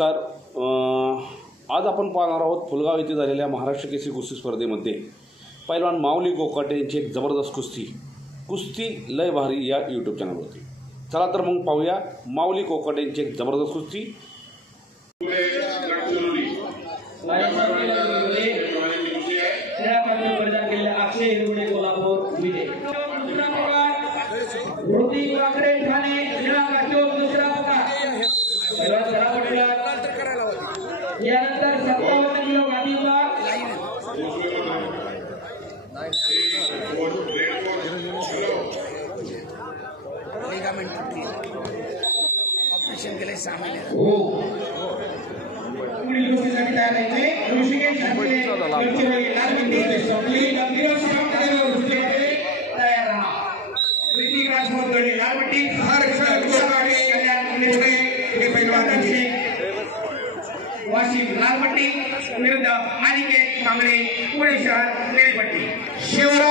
तर आज आपण पाहणार आहोत फुलगाव येथे झालेल्या महाराष्ट्र केसरी कुस्ती स्पर्धेमध्ये पैलवान माऊली कोकाटे यांची एक जबरदस्त कुस्ती लय भारी या यूट्यूब चॅनलवरती। चला तर मग पाहूया माऊली कोकाटे यांची एक जबरदस्त कुस्ती। यानंतर 57 किलो गादीवर लिगामेंट टूटी ऑपरेशन के लिए शामिल है। हो पुढील गोष्टीसाठी तयार आहे ऋषिकेश ठाकरे लाल पट्टी संपली गंभीर समाप्तीवर ऋषिकेश तयार रहा। ऋतिक राजमोहन लाल पट्टी हर्ष गोसावी कल्याण पुणे हे पैलवानांची वाशिम लाल पट्टी विरुद्ध मालिके कांबळे पुणे शहर निळी पट्टी शिवराज।